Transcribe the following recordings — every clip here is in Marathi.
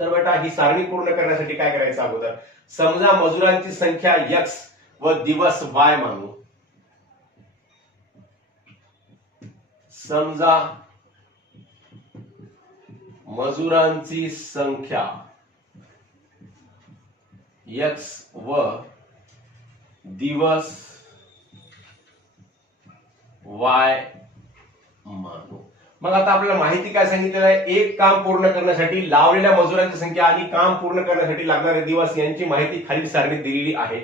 तर बेटा ही सारणी पूर्ण करण्यासाठी काय करायचं अगोदर? समजा मजुरांची संख्या यक्स व दिवस वाय मानू. समजा मजुरांची संख्या यक्स व दिवस वाय मानू. मग आता आपल्याला माहिती काय सांगितलेलं आहे? एक काम पूर्ण करण्यासाठी लावलेल्या मजुरांची संख्या आणि काम पूर्ण करण्यासाठी लागणारे दिवस यांची माहिती खालील सारणी दिलेली आहे.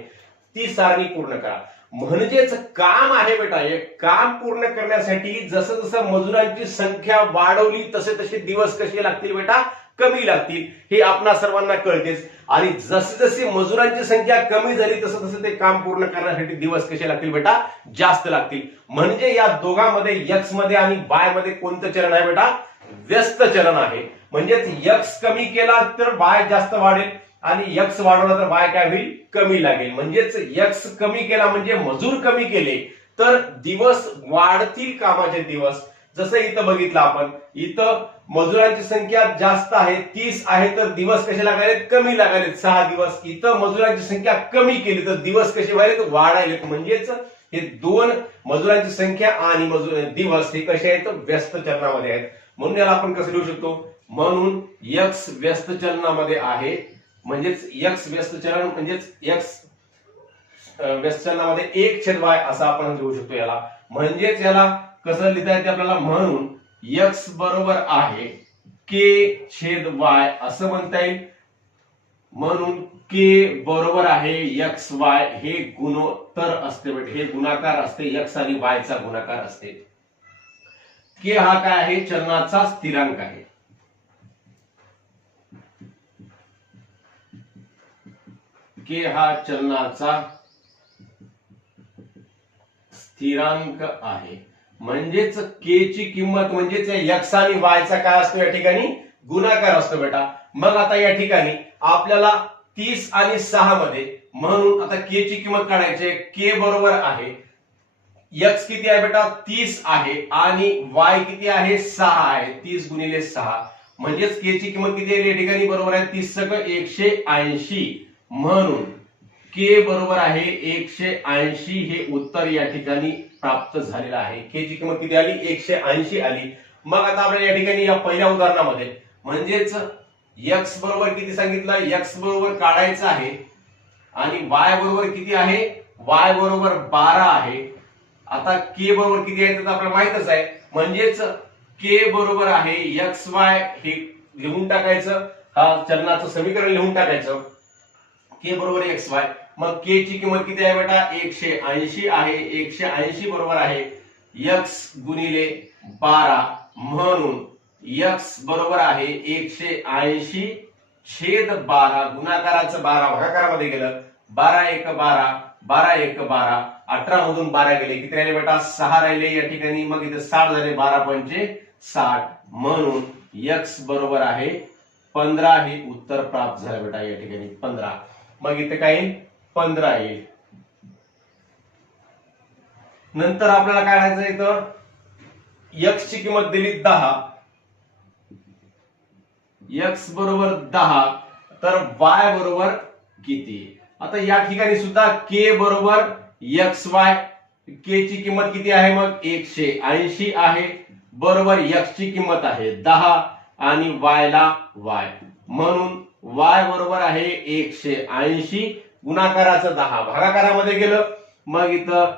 ती सारणी पूर्ण करा. म्हणजेच काम आहे बेटा हे काम पूर्ण करण्यासाठी जसं जसं मजुरांची संख्या वाढवली तसे तसे दिवस कसे लागतील बेटा? कमी लागतील हे आपणा सर्वांना कळतेच. आणि जसे जशी मजुरांची संख्या कमी झाली तसं तसं ते काम पूर्ण करण्यासाठी दिवस कसे लागतील बेटा? जास्त लागतील. म्हणजे या दोघांमध्ये यक्समध्ये आणि बायमध्ये कोणतं चलन आहे बेटा? व्यस्त चलन आहे. म्हणजेच यक्स कमी केला तर बाय जास्त वाढेल आणि यक्स वाढवला तर बाय काय होईल? कमी लागेल. म्हणजेच यक्स कमी केला म्हणजे मजूर कमी केले तर दिवस वाढतील कामाचे दिवस. जसं इथं बघितलं आपण इथं मजुरांची संख्या जास्त आहे तीस आहे तर दिवस कसे लागायलेत? कमी लागायलेत. सहा दिवस. इथं मजुरांची संख्या कमी केली तर दिवस कसे व्हायलेत? वाढायलेत. म्हणजेच हे दोन मजुरांची संख्या आणि मजूर दिवस हे कसे आहेत? व्यस्त चलनामध्ये आहेत. म्हणून याला आपण कसं लिहू शकतो? म्हणून यक्स व्यस्त चलनामध्ये आहे. म्हणजेच यक्स व्यस्त चलन म्हणजेच यक्स व्यस्त चलनामध्ये एक छेद वाय असं आपण लिहू शकतो याला. म्हणजेच याला कसं लिहिता येते आपल्याला म्हणून? यक्स बरोबर आहे के छेद वाय असं म्हणता येईल. म्हणून के बरोबर आहे एक्स वाय हे गुणोत्तर असते. म्हणजे हे गुणाकार असते. एक्स आणि वायचा गुणाकार असते. के हा काय आहे? चलनाचा स्थिरांक आहे. के हा चलनाचा स्थिरांक आहे. म्हणजेच के ची किंमत म्हणजेच यक्स आणि वायचा काय असतो या ठिकाणी? गुणाकार असतो बेटा. मग आता या ठिकाणी आपल्याला तीस आणि सहा मध्ये म्हणून आता के ची किंमत काढायची के बरोबर आहे. यक्स किती आहे बेटा? तीस आहे. आणि वाय किती आहे? सहा आहे. तीस गुणिले सहा. म्हणजेच के ची किंमत किती आहे? या ठिकाणी बरोबर आहे तीस सगळं एकशे ऐंशी. म्हणून के बरोबर आहे एकशे ऐंशी हे उत्तर या ठिकाणी प्राप्त झालेलं आहे. के ची किंमत किती आली? एकशे ऐंशी आली. मग आता आपण या ठिकाणी या पहिल्या उदाहरणामध्ये म्हणजेच यक्स बरोबर किती सांगितलं? यक्स बरोबर काढायचं आहे. आणि वाय बरोबर किती आहे? वाय बरोबर बारा आहे. आता के बरोबर किती आहे? तर आपल्याला माहितच आहे. म्हणजेच के बरोबर आहे एक्स वाय हे लिहून टाकायचं. हा चलनाचं समीकरण लिहून टाकायचं. के बरोबर एक्स वाय मग के ची किंमत किती आहे बेटा? एकशे ऐंशी आहे. एकशे ऐंशी बरोबर आहे. यक्स गुणिले बारा म्हणून यक्स बरोबर आहे एकशे ऐंशी छेद बारा गुणाकाराचं बारा. भागाकारामध्ये गेलं. बारा एक बारा बारा एक बारा. अठरा मधून बारा गेले. किती राहिले बेटा? सहा राहिले या ठिकाणी. मग इथे साठ झाले. बारा पंचे साठ म्हणून यक्स बरोबर आहे पंधरा हे उत्तर प्राप्त झालं बेटा या ठिकाणी. पंधरा. मग इथे काही पंधरा येईल नंतर आपल्याला काय करायचं इथं? यक्स ची किंमत दिली दहा. यक्स बरोबर दहा तर वाय बरोबर किती? आता या ठिकाणी सुद्धा के बरोबर यक्स वाय के ची किंमत किती आहे मग? एकशे ऐंशी आहे. बरोबर यक्स ची किंमत आहे दहा आणि वायला वाय म्हणून वाय बरोबर आहे एकशे ऐंशी गुणाकाराचं दहा. भागाकारामध्ये गेलं मग इथं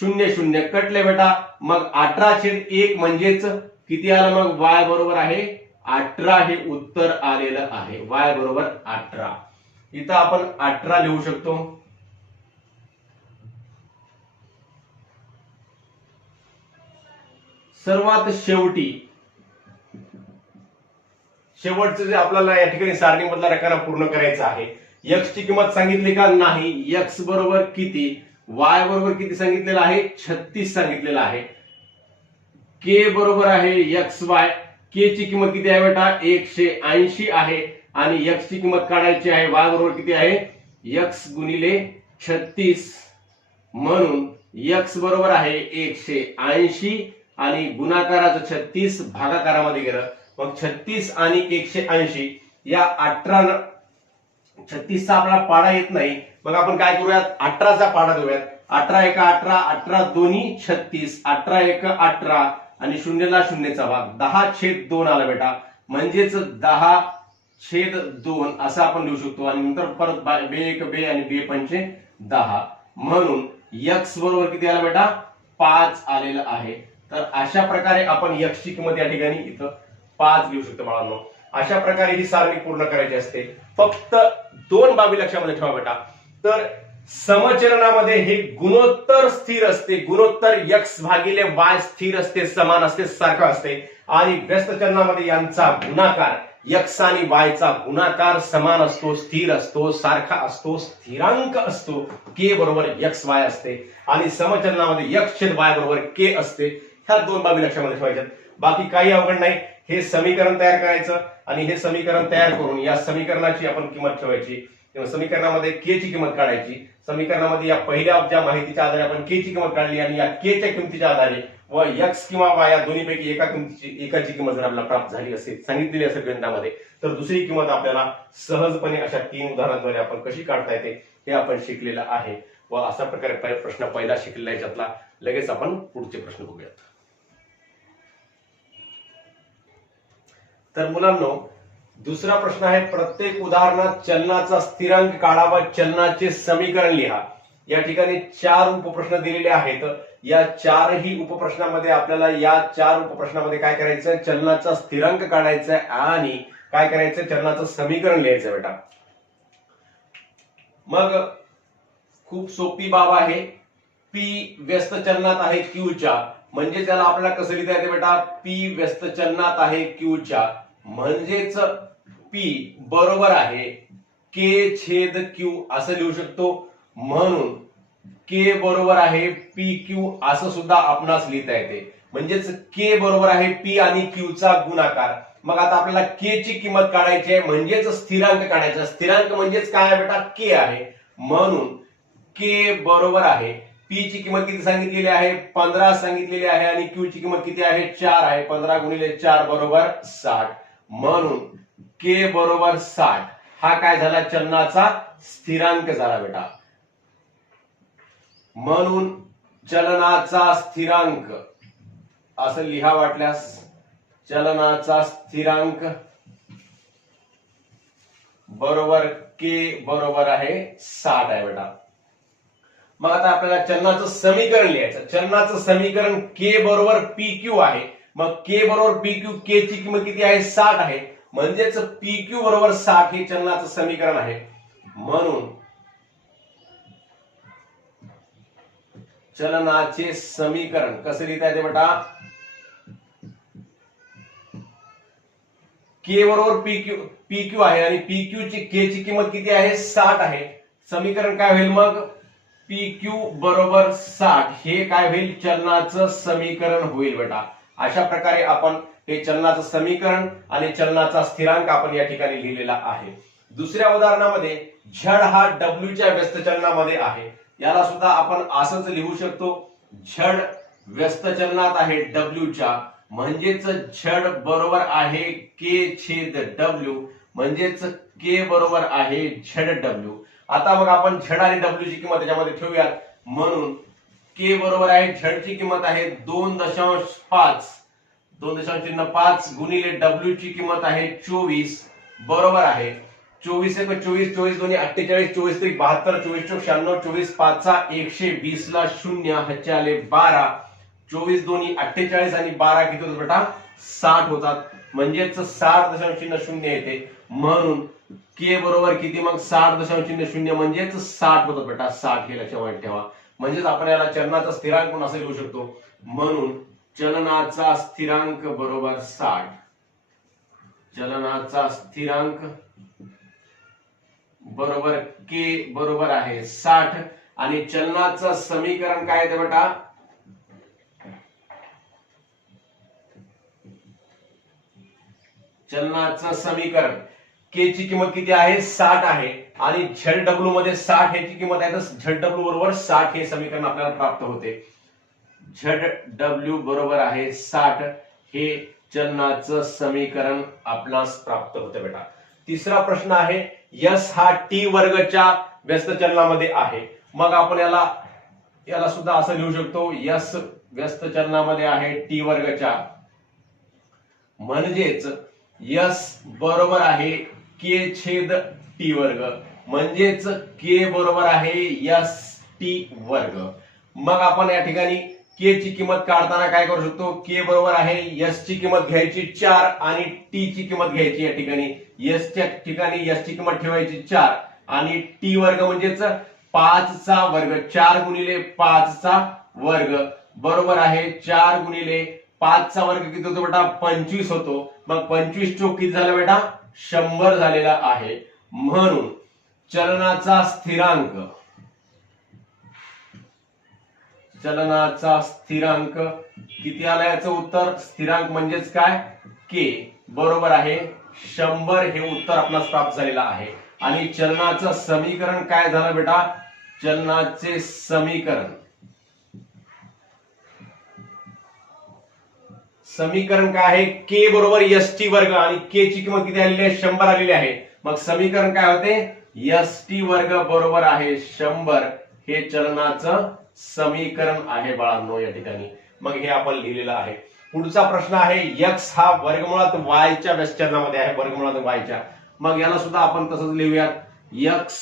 शून्य शून्य कटले बेटा. मग अठरा छेद एक म्हणजेच किती आलं मग? वाय बरोबर आहे अठरा हे उत्तर आलेलं आहे. वाय बरोबर अठरा. इथं आपण अठरा लिहू शकतो. सर्वात शेवटी शेवटचं जे आपल्याला या ठिकाणी सारणीमधला रकाना पूर्ण करायचा आहे यक्स ची किंमत सांगितली का नाही? यक्स बरोबर किती? वाय बरोबर किती सांगितलेलं आहे? छत्तीस सांगितलेलं आहे. के बरोबर आहे एक्स वाय के ची किंमत किती आहे बेटा? एकशे ऐंशी आहे. आणि एक्स ची किंमत काढायची आहे वाय बरोबर किती आहे? एक्स गुणिले छत्तीस. म्हणून एक्स बरोबर आहे एकशे ऐंशी आणि गुणाकाराचं छत्तीस भागाकारामध्ये गेलं. मग छत्तीस आणि एकशे ऐंशी या अठरा छत्तीसचा आपल्याला पाडा येत नाही. मग आपण काय करूयात? अठराचा पाडा देऊयात. अठरा एक अठरा अठरा दोन्ही छत्तीस अठरा एक अठरा आणि शून्यला शून्यचा भाग. दहा छेद दोन आला बेटा. म्हणजेच दहा छेद दोन असं आपण लिहू शकतो. आणि नंतर परत बा- बे एक बे आणि बे पंचे दहा. म्हणून यक्स बरोबर किती आला बेटा? पाच आलेलं आहे. तर अशा प्रकारे आपण यक्षिकमध्ये किंमत या ठिकाणी इथं पाच लिहू शकतो बाळांनो. अशा प्रकारे ही सारणी पूर्ण करायची असते. फक्त दोन बाबी लक्षामध्ये ठेवा बेटा. तर समचलनामध्ये हे गुणोत्तर स्थिर असते. गुणोत्तर यक्स भागिले वाय स्थिर असते समान असते सारखं असते. आणि व्यस्त चलनामध्ये यांचा गुणाकार यक्स आणि वायचा गुणाकार समान असतो स्थिर असतो सारखा असतो स्थिरांक असतो. के बरोबर यक्स वाय असते. आणि समचलनामध्ये यक्ष छेद वाय बरोबर के असते. ह्या दोन बाबी लक्षामध्ये ठेवायच्या बाकी काही अवघड नाही. हे समीकरण तयार करायचं आणि हे समीकरण तयार करून या समीकरणाची आपण किंमत ठेवायची. किंवा समीकरणामध्ये के ची किंमत काढायची. समीकरणामध्ये या पहिल्या ज्या माहितीच्या आधारे आपण के ची किंमत काढली आणि या के च्या किमतीच्या आधारे व एक्स किंवा वाय या दोन्हीपैकी एका किमतीची एकाची किंमत जर आपल्याला प्राप्त झाली असेल सांगितलेली असेल गणितामध्ये तर दुसरी किंमत आपल्याला सहजपणे अशा तीन उदाहरणाद्वारे आपण कशी काढता येते हे आपण शिकलेलं आहे. व अशा प्रकारे प्रश्न पहिला शिकलेला आहे याच्यातला लगेच आपण पुढचे प्रश्न बघूयात. तर मुलांनो दुसरा प्रश्न आहे प्रत्येक उदाहरणात चलनाचा स्थिरांक काढावा चलनाचे समीकरण लिहा. या ठिकाणी चार उपप्रश्न दिलेले आहेत. या चारही उपप्रश्नामध्ये आपल्याला या चार उपप्रश्नामध्ये काय करायचं चलनाचा स्थिरांक काढायचा आणि काय करायचं चलनाचं समीकरण लिहायचं बेटा. मग खूप सोपी बाब आहे. पी व्यस्त चलनात आहे क्यूच्या म्हणजे त्याला आपल्याला कसं लिहिता येते बेटा? पी व्यस्त चलनात आहे क्यूच्या म्हणजेच पी बरोबर आहे के छेद क्यू असं लिहू शकतो. म्हणून के बरोबर आहे पी क्यू असं सुद्धा आपणास लिहिता येते. म्हणजेच के बरोबर आहे पी आणि क्यू चा गुणाकार. मग आता आपल्याला के ची किंमत काढायची आहे. म्हणजेच स्थिरांक काढायचा स्थिरांक म्हणजेच काय आहे बेटा? के आहे. म्हणून के बरोबर आहे. पी ची किंमत किती सांगितलेली आहे? पंधरा सांगितलेली आहे आणि क्यू ची किंमत किती आहे? चार आहे. पंधरा गुणिले चार बरोबर साठ. म्हणून के बरोबर साठ. हा काय झाला? चलनाचा स्थिरांक झाला बेटा. म्हणून चलनाचा स्थिरांक. असं लिहा वाटल्यास चलनाचा स्थिरांक बरोबर के बरोबर आहे साठ आहे बेटा. मग आता आपल्याला चलनाचं समीकरण लिहायचं. चलनाचं समीकरण के बरोबर पी क्यू आहे. मग के बरोबर पी क्यू के ची किंमत किती आहे? साठ आहे. म्हणजेच पी क्यू बरोबर साठ हे चलनाचं समीकरण आहे. म्हणून चलनाचे समीकरण कसं लिहिता येते बेटा? के बरोबर पी क्यू पी क्यू आहे आणि पी क्यू ची के ची किंमत किती आहे? साठ आहे. समीकरण काय होईल मग? पी क्यू बरोबर साठ. हे काय होईल? चलनाचं समीकरण होईल बेटा. अशा प्रकारे आपण हे चलनाचं समीकरण आणि चलनाचा स्थिरांक आपण या ठिकाणी लिहिलेला आहे. दुसऱ्या उदाहरणामध्ये झड हा डब्ल्यू च्या व्यस्त चलनामध्ये आहे. याला सुद्धा आपण असंच लिहू शकतो झड व्यस्त चलनात आहे डब्ल्यूच्या म्हणजेच झड बरोबर आहे के छेद डब्ल्यू म्हणजेच के बरोबर आहे झड डब्ल्यू आता मग आपण झड आणि डब्ल्यूची किंमत त्याच्यामध्ये ठेवूयात. म्हणून के बरोबर आहे. झडची किंमत आहे दोन दशांश पाच. दोन दशांश चिन्ह पाच गुणिले डब्ल्यू ची किंमत आहे चोवीस. बरोबर आहे. चोवीस एक चोवीस चोवीस दोन्ही अठ्ठेचाळीस चोवीस तरी बहात्तर चोवीस चोक शहाण्णव चोवीस पाचचा एकशे वीस ला शून्य ह्याचे आले बारा. चोवीस दोन्ही अठ्ठेचाळीस आणि बारा किती होतात बेटा? साठ होतात. म्हणजेच साठ दशांश चिन्ह शून्य येते. म्हणून के बरोबर किती मग? साठ दशांश चिन्ह शून्य म्हणजेच साठ होतात बेटा. साठ हे लक्षात ठेवा. म्हणजेच आपण याला चलनाचा स्थिरांक पण असं लिहू शकतो. म्हणून चलनाचा स्थिरांक बरोबर साठ. चलनाचा स्थिरांक बरोबर के बरोबर आहे साठ. आणि चलनाचं समीकरण काय आहे बेटा चलनाचं समीकरण. के ची किंमत किती आहे? साठ आहे. आणि झेड डब्ल्यू मध्ये साठ ह्याची किंमत आहे तर झेड डब्ल्यू बरोबर साठ हे समीकरण आपल्याला प्राप्त होते. झेड डब्ल्यू बरोबर आहे साठ हे चलनाचं समीकरण आपणास प्राप्त होते बेटा. तिसरा प्रश्न आहे यस हा टी वर्गच्या व्यस्त चलनामध्ये आहे. मग आपण याला याला सुद्धा असं लिहू शकतो यस व्यस्त चलनामध्ये आहे टी वर्गच्या. म्हणजेच यस बरोबर आहे के छेद टी वर्ग. म्हणजेच के बरोबर आहे एस टी वर्ग. मग आपण या ठिकाणी के ची किंमत काढताना काय करू शकतो? के बरोबर आहे एस ची किंमत घ्यायची चार आणि टी ची किंमत घ्यायची या ठिकाणी. एस च्या ठिकाणी यस ची किंमत ठेवायची चार आणि टी वर्ग म्हणजेच पाचचा वर्ग. चार गुणिले पाचचा वर्ग. बरोबर आहे चार गुणिले पाचचा वर्ग किती होतो बेटा? पंचवीस होतो. मग पंचवीस चोक किती झाला बेटा? शंभर झालेला आहे. म्हणून चलनाचा स्थिरांक चलनाचा स्थिरांक किती आला याचं उत्तर? स्थिरांक म्हणजेच काय? के बरोबर आहे. शंभर हे उत्तर आपणास प्राप्त झालेलं आहे. आणि चलनाचं समीकरण काय झालं बेटा? चलनाचे समीकरण. समीकरण काय आहे? के बरोबर एस टी वर्ग आणि के ची किंमत किती आलेली आहे? शंभर आलेली आहे. मग समीकरण काय होते? एस टी वर्ग बरोबर आहे शंभर. हे चलनाचं समीकरण आहे बाळांनो या ठिकाणी. मग हे आपण लिहिलेलं आहे. पुढचा प्रश्न आहे यक्स हा वर्गमुळात वायच्या व्यस्तचलनामध्ये आहे वर्गमुळात वायच्या मग याला सुद्धा आपण तसंच लिहूयात. यक्स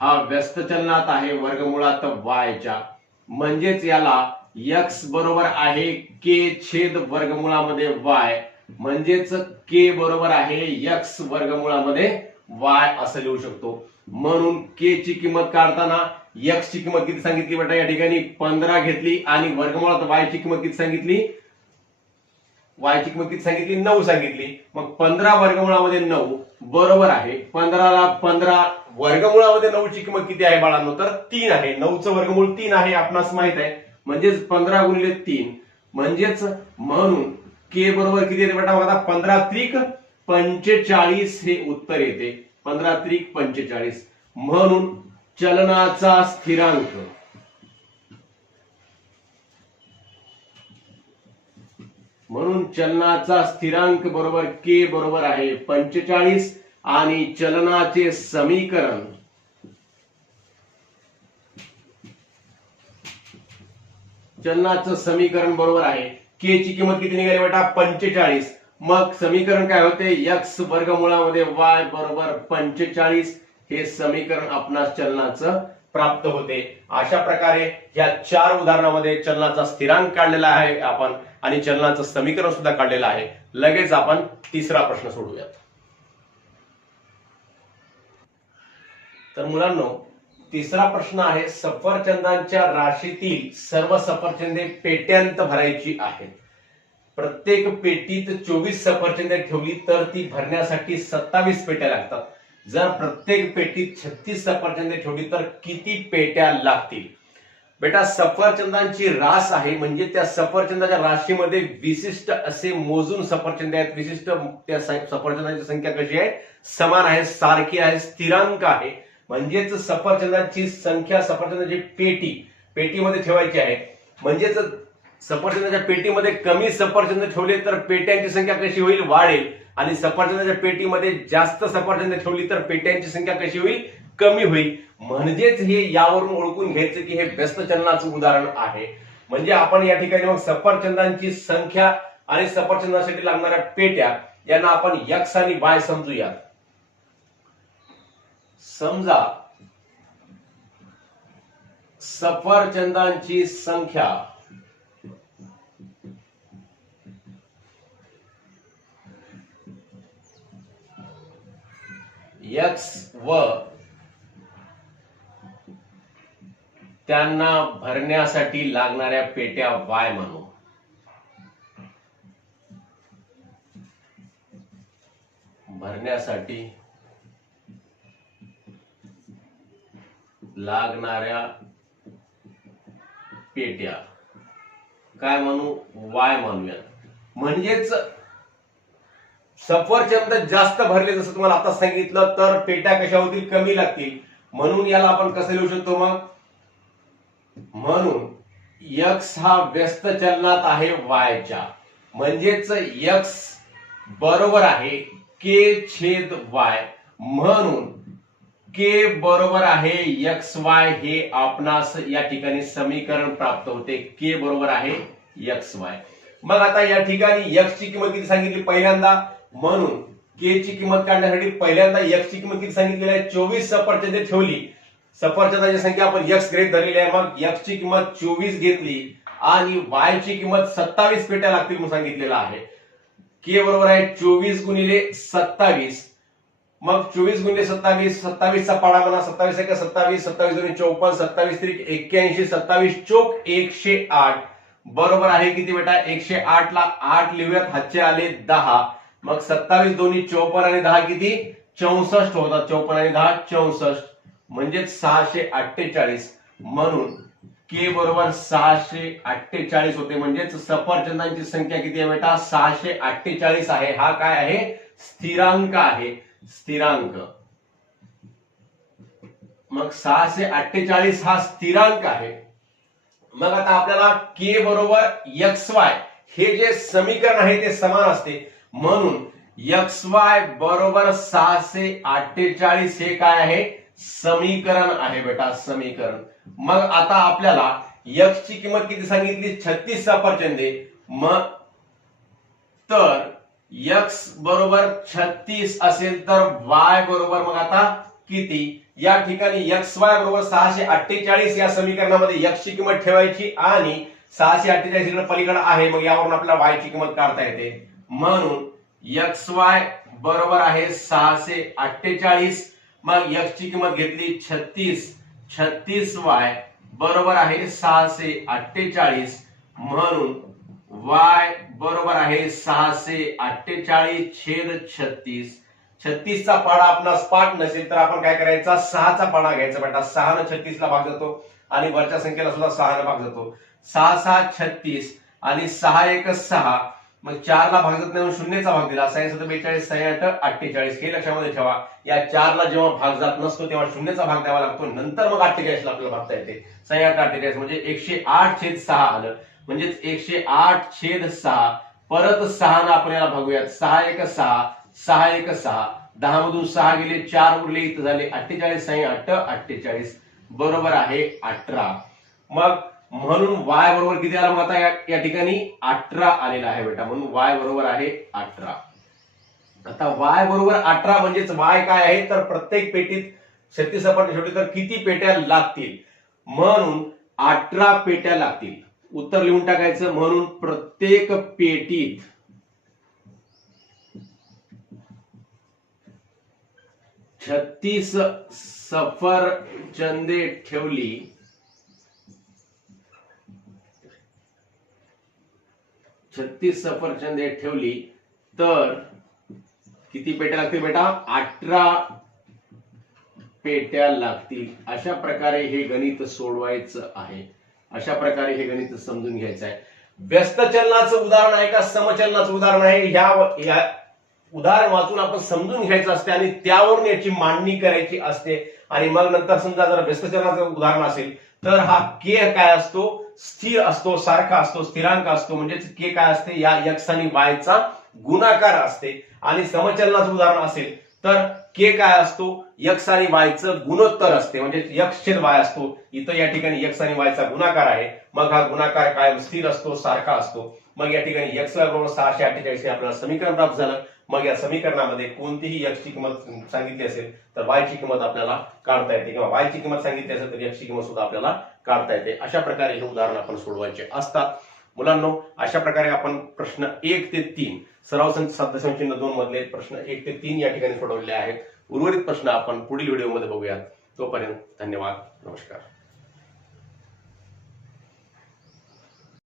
हा व्यस्त चलनात आहे वर्गमुळात वायच्या म्हणजेच याला यक्स बरोबर आहे के छेद वर्गमुळामध्ये वाय. म्हणजेच के बरोबर आहे यक्स वर्गमुळामध्ये वाय असं लिहू शकतो. म्हणून के ची किंमत काढताना यक्स ची किंमत किती सांगितली बेटा? या ठिकाणी पंधरा घेतली आणि वर्गमुळात वाय ची किंमत किती सांगितली? वाय ची किंमत किती सांगितली? नऊ सांगितली. मग पंधरा वर्गमुळामध्ये नऊ बरोबर आहे. पंधराला पंधरा वर्गमुळामध्ये नऊची किंमत किती आहे बाळांनो? तर तीन आहे. नऊचं वर्गमूळ तीन आहे आपणास माहीत आहे. म्हणजेच पंधरा गुणिले तीन. म्हणजेच म्हणून के बरोबर किती येते बेटा? बघा पंधरा त्रिक पंचेचाळीस हे उत्तर येते. पंधरा त्रिक पंचेचाळीस. म्हणून चलनाचा स्थिरांक. म्हणून चलनाचा स्थिरांक बरोबर के बरोबर आहे पंचेचाळीस आणि चलनाचे समीकरण. चलनाचं समीकरण बरोबर आहे. के ची किंमत किती निघाली बेटा? पंचेचाळीस. मग समीकरण काय होते? यक्स वर्गमुळामध्ये वाय बरोबर पंचेचाळीस. हे समीकरण आपणास चलनाचं प्राप्त होते. अशा प्रकारे या चार उदाहरणामध्ये चलनाचा स्थिरांक काढलेला आहे आपण आणि चलनाचं समीकरण सुद्धा काढलेलं आहे. लगेच आपण तिसरा प्रश्न सोडूयात. तर मुलांनो तिसरा प्रश्न आहे सफरचंदांच्या राशीतील सर्व सफरचंदे पेट्यांत भरायची आहेत. प्रत्येक पेटीत चोवीस सफरचंदे ठेवली तर ती भरण्यासाठी सत्तावीस पेट्या लागतात. जर प्रत्येक पेटीत छत्तीस सफरचंदे ठेवली तर किती पेट्या लागतील? बेटा सफरचंदांची रास आहे म्हणजे त्या सफरचंदाच्या राशीमध्ये विशिष्ट असे मोजून सफरचंद आहेत. विशिष्ट त्या सफरचंदांची संख्या कशी आहे? समान आहे सारखी आहे स्थिरांक आहे. म्हणजेच सफरचंदाची संख्या सफरचंदाची पेटी पेटीमध्ये ठेवायची आहे. म्हणजेच सफरचंदाच्या पेटीमध्ये कमी सफरचंद ठेवले तर पेट्यांची संख्या कशी होईल? वाढेल. आणि सफरचंदाच्या पेटीमध्ये जास्त सफरचंद ठेवली तर पेट्यांची संख्या कशी होईल? कमी होईल. म्हणजेच हे यावरून ओळखून घ्यायचं की हे व्यस्त चलनाचं उदाहरण आहे. म्हणजे आपण या ठिकाणी मग सफरचंदांची संख्या आणि सफरचंदासाठी लागणाऱ्या पेट्या यांना आपण यक्स आणि बाय समजूया समजा सफरचंदांची संख्या यक्स व त्यांना भरण्यासाठी लागणाऱ्या पेट्या वाय म्हणू. भरण्यासाठी लागणाऱ्या पेट्या. काय म्हणू? वाय म्हणूयात म्हणजेच सफरचंद जास्त भरले जसं तुम्हाला आता सांगितलं तर पेट्या कशा होतील कमी लागतील. म्हणून याला आपण कसं लिहू शकतो मग? म्हणून यक्स हा व्यस्त चलनात आहे वायच्या. म्हणजेच यक्स बरोबर आहे के छेद वाय म्हणून के बरोबर आहे एक्स वाय हे आपणास या ठिकाणी समीकरण प्राप्त होते. के बरोबर आहे एक्स वाय मग आता या ठिकाणी एक्स ची किंमत किती सांगितली पहिल्यांदा? म्हणून के ची किंमत काढण्यासाठी पहिल्यांदा एक्स ची किंमत किती सांगितलेली आहे? चोवीस सफरचंदे ठेवली. सफरचंदाची संख्या आपण एक्स ग्रेट धरलेली आहे. मग एक्स ची किंमत चोवीस घेतली आणि वाय ची किंमत सत्तावीस पेट्या लागतील म्हणून सांगितलेलं आहे. के बरोबर आहे चोवीस गुणिले सत्तावीस. मग चोवीस गुणिले सत्तावीस सत्तावीसचा पाडा म्हणा सत्तावीस एक सत्तावीस सत्तावीस दोन्ही चौपन्न सत्तावीस त्रिक एक्क्याऐंशी सत्तावीस चोक एकशे आठ. बरोबर आहे किती बेटा? एकशे आठ ला आठ लिहूयात हातचे आले दहा. मग सत्तावीस दोन्ही चौपन्न आणि दहा किती? चौसष्ट होतात. चौपन्न आणि दहा चौसष्ट. म्हणजेच सहाशे अठ्ठेचाळीस. म्हणून के बरोबर सहाशे अठ्ठेचाळीस होते. म्हणजेच सफरचंदांची संख्या किती आहे बेटा? सहाशे अठ्ठेचाळीस आहे. हा काय आहे? स्थिरांक आहे. स्थिरांक. मग सहाशे अठ्ठेचाळीस हा स्थिरांक आहे. मग आता आपल्याला के बरोबर एक्स वाय हे जे समीकरण आहे ते समान असते. म्हणून एक्स वाय बरोबर सहाशे अठ्ठेचाळीस हे काय आहे? समीकरण आहे बेटा समीकरण. मग आता आपल्याला एक्स ची किंमत किती सांगितली? छत्तीस सफरचंदे मग तर एक्स बरोबर छत्तीस असेल तर वाय बरोबर मग आता किती? या ठिकाणी एक्स वाय बरोबर सहाशे अठ्ठेचाळीस या समीकरणामध्ये एक्स ची किंमत ठेवायची आणि सहाशे अठ्ठेचाळीस इकडे पलीकडे आहे मग यावरून आपल्याला वाय ची किंमत काढता येते. म्हणून एक्स वाय बरोबर आहे सहाशे अठ्ठेचाळीस मग एक्स ची किंमत घेतली छत्तीस. छत्तीस वाय बरोबर आहे सहाशे अठ्ठेचाळीस म्हणून वाय बरोबर आहे सहाशे अठ्ठेचाळीस छेद छत्तीस. छत्तीसचा पाडा आपला स्पाट नसेल तर आपण काय करायचा? सहाचा पाडा घ्यायचा बेटा. सहा छत्तीसला भाग जातो आणि वरच्या संख्येला सुद्धा सहा भाग जातो. सहा सहा छत्तीस आणि सहा एक सहा. मग चारला भाग जात नाही शून्यचा भाग दिला. सहा सत्र बेचाळीस सहा आठ अठ्ठेचाळीस. हे लक्षामध्ये ठेवा. या चारला जेव्हा भाग जात नसतो तेव्हा शून्यचा भाग द्यावा लागतो. नंतर मग अठ्ठेचाळीसला आपल्याला भागता येते. सहा आठ अठ्ठेचाळीस म्हणजे एकशे आठ छेद सहा आलं. म्हणजेच एकशे आठ छेद सहा. परत सहा ना आपण याला भागूयात सहा एक सहा सहा एक सहा. दहा मधून सहा गेले चार उरले इथं झाले अठ्ठेचाळीस सहा अठ अठ्ठेचाळीस. बरोबर आहे अठरा. मग म्हणून वाय बरोबर किती आला मग आता या- ठिकाणी? अठरा आलेला आहे बेटा. म्हणून वाय बरोबर आहे अठरा. आता वाय बरोबर अठरा म्हणजेच वाय काय आहे? तर प्रत्येक पेटीत छत्तीस सपाट शेवटी तर किती पेट्या लागतील? म्हणून अठरा पेट्या लागतील. उत्तर लिहून टाकायचं म्हणून प्रत्येक पेटीत छत्तीस सफरचंदे ठेवली. छत्तीस सफरचंदे ठेवली. तर किती पेट्या लागतील बेटा? अठरा पेट्या लागतील. अशा प्रकारे हे गणित सोडवायचं आहे. अशा प्रकारे हे गणित समजून घ्यायचं आहे. व्यस्त चलनाचं उदाहरण आहे का? समचलनाचं उदाहरण आहे. ह्या या उदाहरण वाचून आपण समजून घ्यायचं असते आणि त्यावरून याची मांडणी करायची असते. आणि मग नंतर समजा जर व्यस्त चलनाचं उदाहरण असेल तर हा के काय असतो? स्थिर असतो सारखा असतो स्थिरांक असतो. म्हणजेच के काय असते? या यक्स आणि वायचा गुणाकार असते. आणि समचलनाचं उदाहरण असेल तर के काय असतो? यक्स आणि वायचं गुणोत्तर असते. म्हणजे यक्षेद छेद वाय असतो. इथं या ठिकाणी यक्स आणि वायचा गुणाकार आहे. मग हा गुणाकार कायम स्थिर असतो सारखा असतो. मग या ठिकाणी यक्स बरोबर सहाशे अठ्ठेचाळीस हे आपल्याला समीकरण प्राप्त झालं. मग या समीकरणामध्ये कोणतीही यक्षची किंमत सांगितली असेल तर वायची किंमत आपल्याला काढता येते. किंवा वायची किंमत सांगितली असेल तर यक्षची किंमत सुद्धा आपल्याला काढता येते. अशा प्रकारे हे उदाहरण आपण सोडवायचे असतात. मुलांनो अशा प्रकारे आपण प्रश्न एक ते तीन सराव संच सात दशांश चिन्ह दोन मधले प्रश्न एक ते तीन या ठिकाणी सोडवले आहेत. उर्वरित प्रश्न आपण पुढील व्हिडिओमध्ये बघूयात. तोपर्यंत धन्यवाद. नमस्कार.